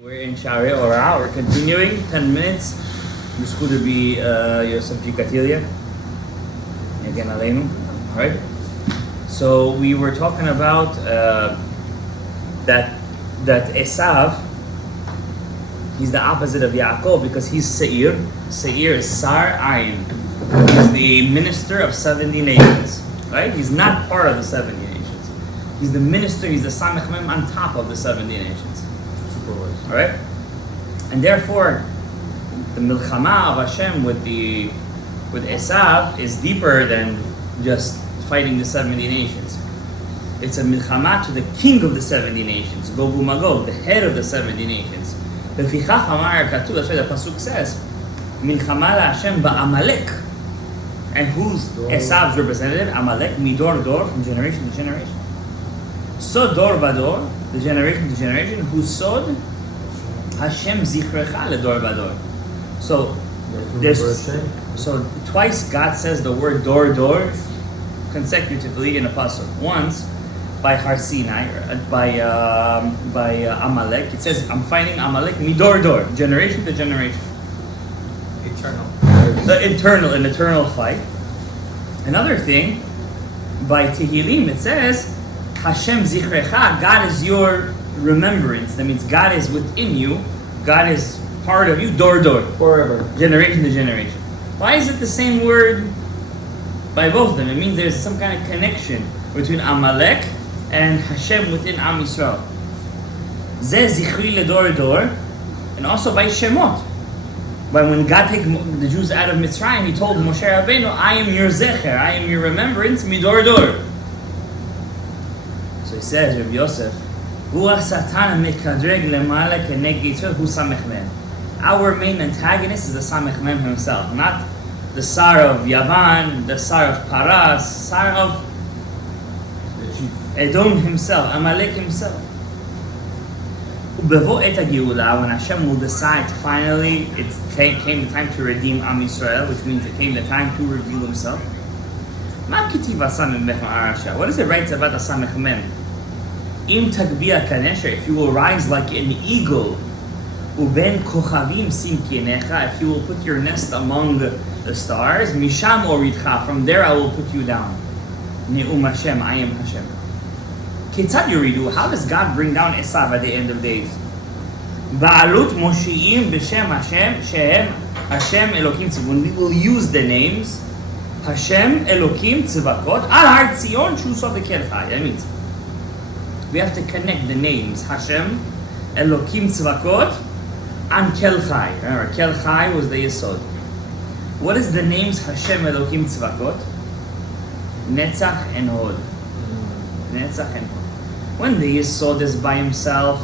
We're in Sharei Orah. We're continuing 10 minutes. This could be Yosef Gikatilia. Again, Aleinu. Right? So we were talking about that Esav, he's the opposite of Yaakov because he's Seir. Seir is Sar Ayin. He's the minister of 70 nations. Right? He's not part of the 70 nations. He's the minister, he's the Samech Mem on top of the 70 nations. Alright? And therefore, the Milchama of Hashem with Esav is deeper than just fighting the 70 nations. It's a Milchama to the king of the 70 nations, Gog uMagog, the head of the 70 nations. Lefichach Amar Katuv, that's why the Pasuk says, Milchama LaHashem ba'Amalek. And who's Esav's representative? Amalek, Midor Dor, from generation to generation. Sod Dor Vador, the generation to generation, whose Sod Hashem Zichrecha LeDor Vador. So twice God says the word Dor consecutively in a pasuk. Once by Har Sinai, by Amalek. It says, "I'm fighting Amalek Midor Dor, generation to generation." An eternal fight. Another thing, by Tehillim, it says, Hashem Zichrecha, God is your remembrance. That means God is within you. God is part of you. Dor, forever, generation to generation. Why is it the same word by both of them? It means there's some kind of connection between Amalek and Hashem within Am Yisrael. Zeh Zichri LeDor, and also by Shemot. But when God took the Jews out of Mitzrayim, He told Moshe Rabbeinu, "I am your zecher, I am your remembrance, midor dor." So He says, Rabbi Yosef, our main antagonist is the Samech Mem himself, not the Sar of Yavan, the Sar of Paras, Sar of Edom himself, Amalek himself. When Hashem will decide finally, it came the time to redeem Am Yisrael, which means it came the time to reveal Himself. What does it write about the Samech Mem? Im tagbia kanesha, if you will rise like an eagle, uben kochavim simkinecha, if you will put your nest among the stars, misham oridcha, from there I will put you down. Ne'um Hashem, I am Hashem. Ketzad yuridu, how does God bring down Esav at the end of days? Ba'alut moshi'im b'shem Hashem, shehem Hashem Elokim Tzivakot. When we will use the names, Hashem Elokim Tzivakot, al har Tzion shusot bekelchai. That means we have to connect the names Hashem, Elokim Tzivakot, and Kelchai. Remember, Kelchai was the Yesod. What is the names Hashem, Elokim Tzivakot? Netzach and Hod. Netzach and Hod. When the Yesod is by himself,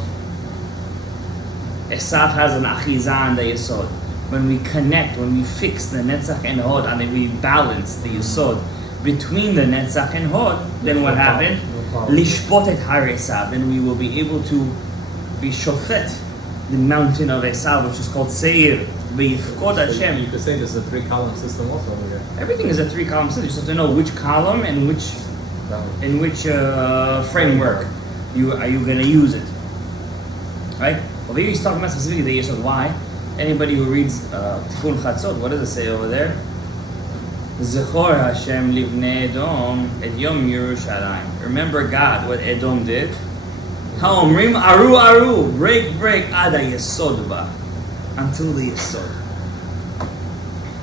Esav has an Achiza on the Yesod. When we connect, when we fix the Netzach and Hod, and we balance the Yesod between the Netzach and Hod, then what happened? Lishpot et har Esav, then we will be able to be shofet, the mountain of Esav, which is called Seir. Be'yifkod Hashem. You could say there's a 3-column system also over here. Everything is a 3-column system. You just have to know which column and which framework are you going to use it. Right? Over here he's talking about specifically the Yesod. Why? Anybody who reads Tikkun Chatzot, what does it say over there? Zechor Hashem livnei Edom et Yom Yerushalayim. Remember God, what Edom did. Ha'omrim aru, break ad ha'yesod ba, until the Yesod.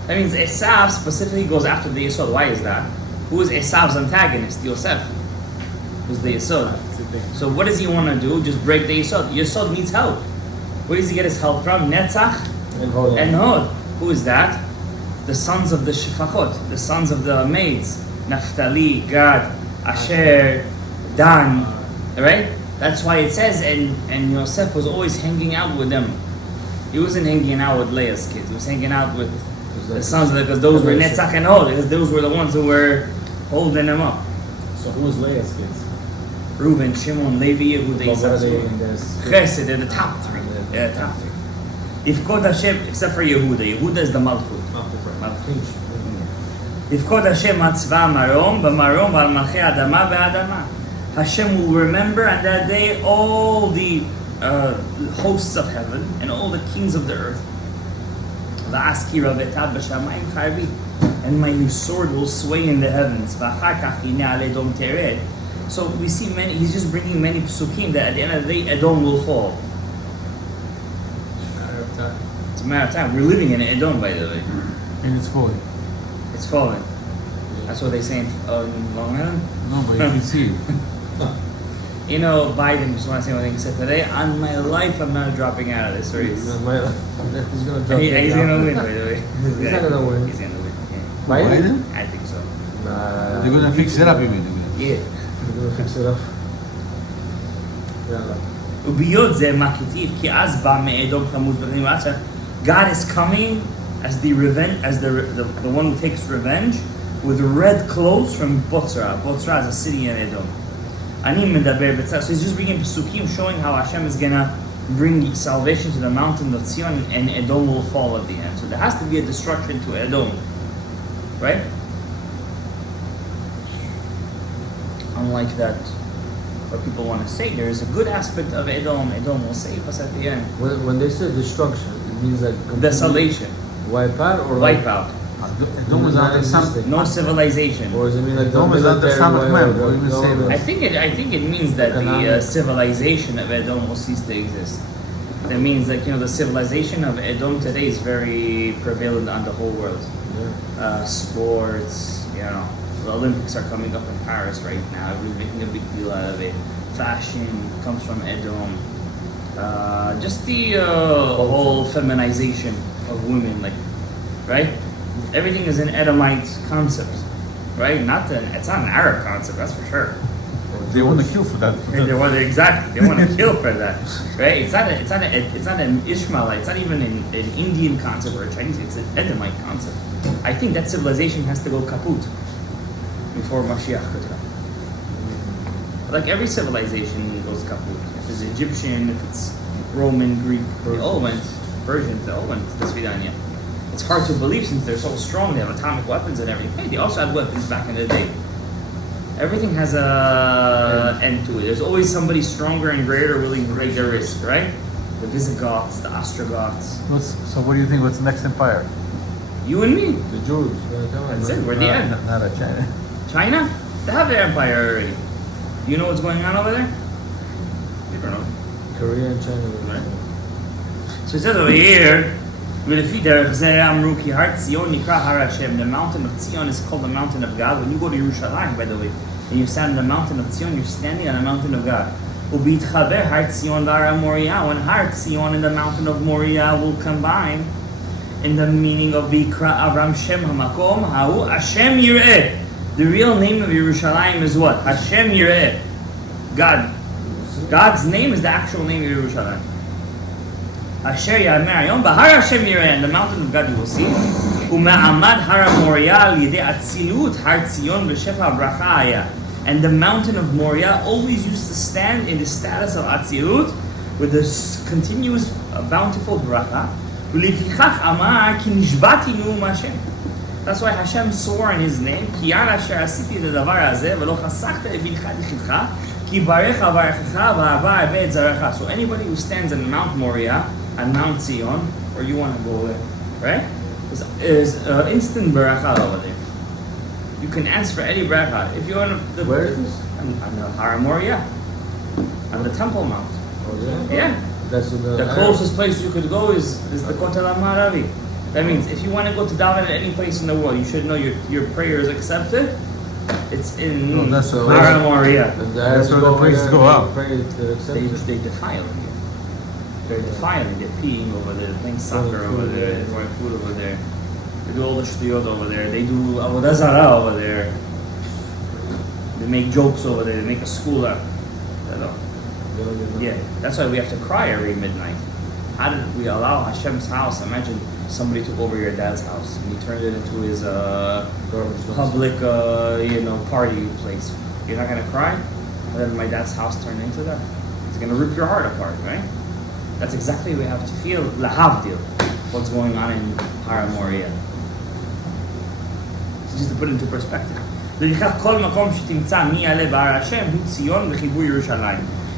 That means Esav specifically goes after the Yesod. Why is that? Who is Esav's antagonist? Yosef. Who's the Yesod? So what does he want to do? Just break the Yesod. Yesod needs help. Where does he get his help from? Netzach and Hod. Who is that? The sons of the Shefachot, the sons of the maids, Naphtali, Gad, Asher, Dan, right? That's why it says, and Yosef was always hanging out with them. He wasn't hanging out with Leah's kids. He was hanging out with the sons of because those were Netzach and Hod, because those were the ones who were holding them up. So who was Leah's kids? Reuben, Shimon, Levi, Yehuda, Yisrael. Chesed, they're the top 3. Yeah, top 3. Yifkod Hashem, except for Yehuda. Yehuda is the Malchut. Yifkod Hashem matzva marom, b'marom al malchei adama be'adama. Hashem will remember on that day all the hosts of heaven and all the kings of the earth. And my sword will sway in the heavens. So we see he's just bringing many psukim that at the end of the day, Edom will fall. It's a matter of time. We're living in Edom, by the way. And it's falling. It's falling. That's what they say in Long Island. No, but you can see it. You know, Biden, just want to say one thing he said today. On my life, I'm not dropping out of this race. He's gonna drop He's gonna win, by the way. He's not gonna win. He's gonna win. Yeah. Biden? I think so. Nah. They're gonna fix it up, you mean? Yeah. They're gonna fix it up. Yeah. וביות זה מהכתיב, כי אז בא מאדום חמוץ בגנים ועצר. God is coming as the one who takes revenge with red clothes from Botzra. Botzra is a city in Edom. So he's just bringing psukim showing how Hashem is gonna bring salvation to the mountain of Zion and Edom will fall at the end. So there has to be a destruction to Edom, right? Unlike that, what people want to say, there is a good aspect of Edom. Edom will save us at the end. When they say destruction, it means like Desolation. Wipe out or Wipe out. Edom is under some. No civilization. Or does it mean like Edom is under some of men. What do you say that? I think it means that the civilization of Edom will cease to exist. That means like the civilization of Edom today is very prevalent on the whole world. Yeah. Sports, the Olympics are coming up in Paris right now. Everyone's making a big deal out of it. Fashion comes from Edom. Just the whole feminization of women, right? Everything is an Edomite concept, right? It's not an Arab concept, that's for sure. They want to kill for that. They want to kill for that, right? It's not an Ishmaelite. It's not even an Indian concept or a Chinese. It's an Edomite concept. I think that civilization has to go kaput before Mashiach could come. Like every civilization goes kaput. If it's Egyptian, if it's Roman, Greek, they all went. Persians, they all went to Svidania. It's hard to believe since they're so strong. They have atomic weapons and everything. Hey, they also had weapons back in the day. Everything has a end to it. There's always somebody stronger and greater willing to take the risk, right? The Visigoths, the Ostrogoths. So what do you think? What's the next empire? You and me. The Jews. That's it. We're the end. Not a China. China? They have their empire already. You know what's going on over there? You don't know. Korea and China. Right. So it says over here, the mountain of Zion is called the mountain of God. When you go to Yerushalayim, by the way, and you stand on the mountain of Zion, you're standing on the mountain of God. When Har Zion and the mountain of Moriah will combine, in the meaning of Vikra Avram Shem Hamakom, Hau Hashem Yireh. The real name of Yerushalayim is what? Hashem Yireh. God. God's name is the actual name of Yerushalayim. Asher Yamar Yom Bahar Hashem Yireh, and the mountain of God you will see. U'ma'amad Har Moriah Yidei Atzilut Har Tzion B'Shefa Bracha Haya. And the mountain of Moriah always used to stand in the status of Atzilut with this continuous bountiful bracha. That's why Hashem swore in His name. So anybody who stands on Mount Moriah and Mount Zion, or you want to go there, right? Is instant baracha over there. You can ask for any baracha. If you want to, where is this? On the Har Moriah, on the Temple Mount. Oh yeah. Yeah. That's the closest place you could go is the Kotel HaMaravi. That means if you want to go to daven at any place in the world, you should know your prayer is accepted. It's in Har Moriah. That's where the priests go out. They defile it. They're defiling. They're peeing over there. They're playing soccer over there. They're throwing food over there. They do all the shtuyot over there. They do avodah zarah over there. They make jokes over there. They make a school out. Yeah, that's why we have to cry every midnight. How did we allow Hashem's house? Imagine somebody took over your dad's house and he turned it into his public, party place. You're not gonna cry? And then my dad's house turned into that. It's gonna rip your heart apart, right? That's exactly what we have to feel. Lahavdil, what's going on in Har Moriah. Just to put it into perspective.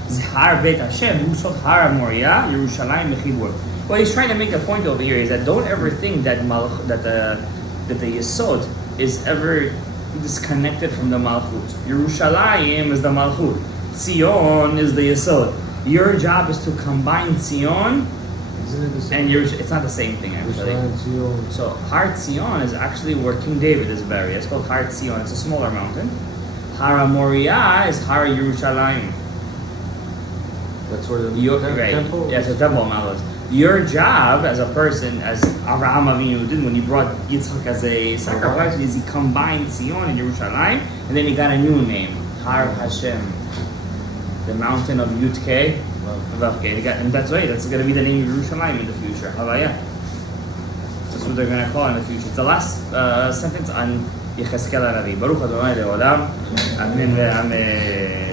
Zhar Beit Hashem, Usot Har Moriah, Yerushalayim Mechibur. What he's trying to make a point over here is that don't ever think that the Yesod is ever disconnected from the Malchut. Yerushalayim is the Malchut. Tzion is the Yesod. Your job is to combine Tzion Isn't it the same? and it's not the same thing actually. So Har Tzion is actually where King David is buried. It's called Har Tzion. It's a smaller mountain. Har Moriah is Har Yerushalayim. That's where the Right. temple. Yes, the temple of Mount. Your job as a person, as Avraham Avinu did when he brought Yitzchak as a sacrifice, is he combined Zion and Yerushalayim, and then he got a new name, Har Hashem, the mountain of Yud-Kei, Vav-Kei. And that's right, that's going to be the name of Yerushalayim in the future, Havaya. That's what they're going to call it in the future. It's the last sentence on Yechezkel HaNavi. Baruch Adonai Le'olam. Amen ve'amen.